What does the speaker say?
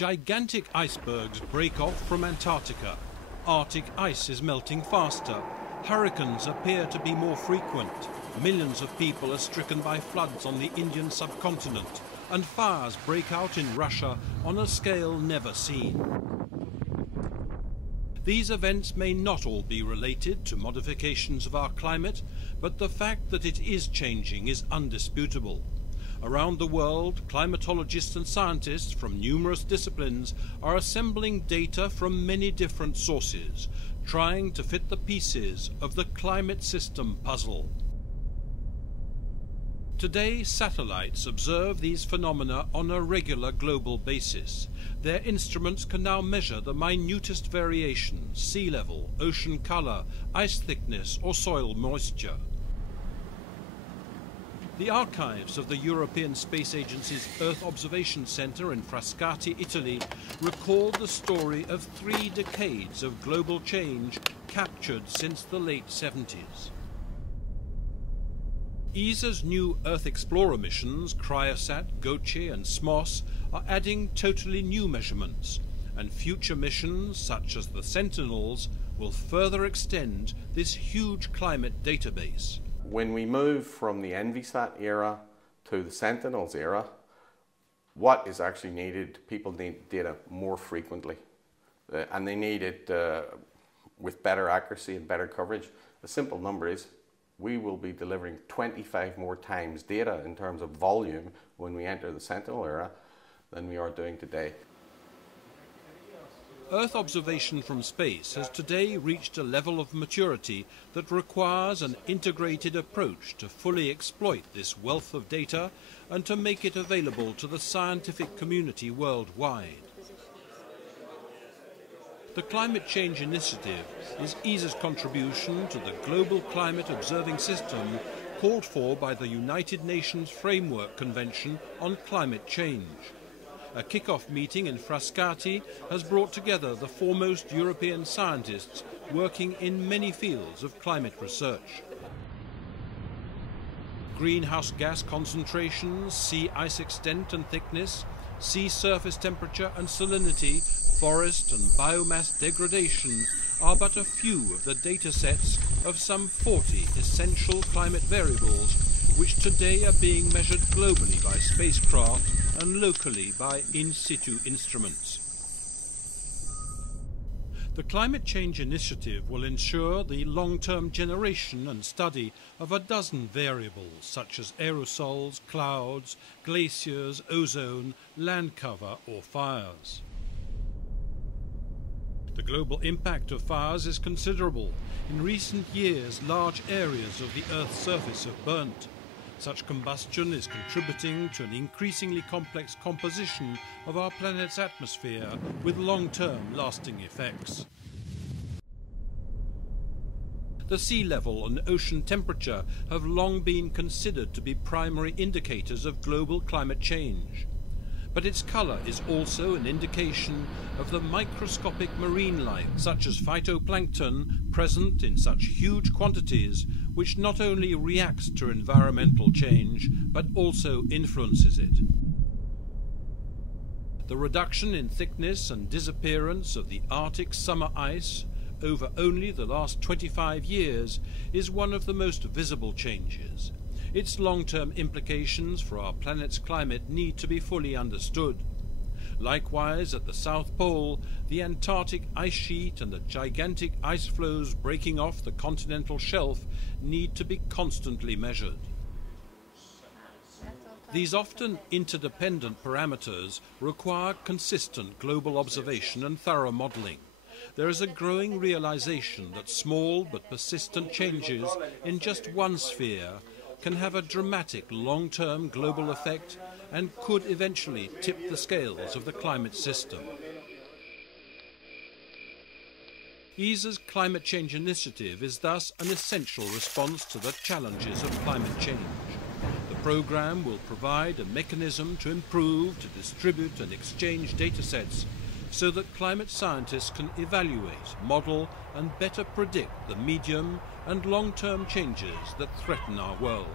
Gigantic icebergs break off from Antarctica. Arctic ice is melting faster. Hurricanes appear to be more frequent. Millions of people are stricken by floods on the Indian subcontinent, and fires break out in Russia on a scale never seen. These events may not all be related to modifications of our climate, but the fact that it is changing is undisputable. Around the world, climatologists and scientists from numerous disciplines are assembling data from many different sources, trying to fit the pieces of the climate system puzzle. Today, satellites observe these phenomena on a regular global basis. Their instruments can now measure the minutest variations: sea level, ocean color, ice thickness, or soil moisture. The archives of the European Space Agency's Earth Observation Centre in Frascati, Italy, record the story of 3 decades of global change captured since the late 70s. ESA's new Earth Explorer missions, Cryosat, Goce and SMOS, are adding totally new measurements, and future missions, such as the Sentinels, will further extend this huge climate database. When we move from the ENVISAT era to the Sentinels era, what is actually needed? People need data more frequently, and they need it with better accuracy and better coverage. The simple number is we will be delivering 25 more times data in terms of volume when we enter the Sentinel era than we are doing today. Earth observation from space has today reached a level of maturity that requires an integrated approach to fully exploit this wealth of data and to make it available to the scientific community worldwide. The Climate Change Initiative is ESA's contribution to the global climate observing system called for by the United Nations Framework Convention on Climate Change. A kick-off meeting in Frascati has brought together the foremost European scientists working in many fields of climate research. Greenhouse gas concentrations, sea ice extent and thickness, sea surface temperature and salinity, forest and biomass degradation are but a few of the data sets of some 40 essential climate variables which today are being measured globally by spacecraft and locally by in-situ instruments. The Climate Change Initiative will ensure the long-term generation and study of a dozen variables such as aerosols, clouds, glaciers, ozone, land cover or fires. The global impact of fires is considerable. In recent years, large areas of the Earth's surface have burnt. Such combustion is contributing to an increasingly complex composition of our planet's atmosphere with long-term lasting effects. The sea level and ocean temperature have long been considered to be primary indicators of global climate change. But its colour is also an indication of the microscopic marine life, such as phytoplankton, present in such huge quantities, which not only reacts to environmental change, but also influences it. The reduction in thickness and disappearance of the Arctic summer ice over only the last 25 years is one of the most visible changes. Its long-term implications for our planet's climate need to be fully understood. Likewise, at the South Pole, the Antarctic ice sheet and the gigantic ice floes breaking off the continental shelf need to be constantly measured. These often interdependent parameters require consistent global observation and thorough modelling. There is a growing realization that small but persistent changes in just one sphere can have a dramatic long-term global effect and could eventually tip the scales of the climate system. ESA's Climate Change Initiative is thus an essential response to the challenges of climate change. The programme will provide a mechanism to improve, to distribute and exchange data sets so that climate scientists can evaluate, model and better predict the medium and long-term changes that threaten our world.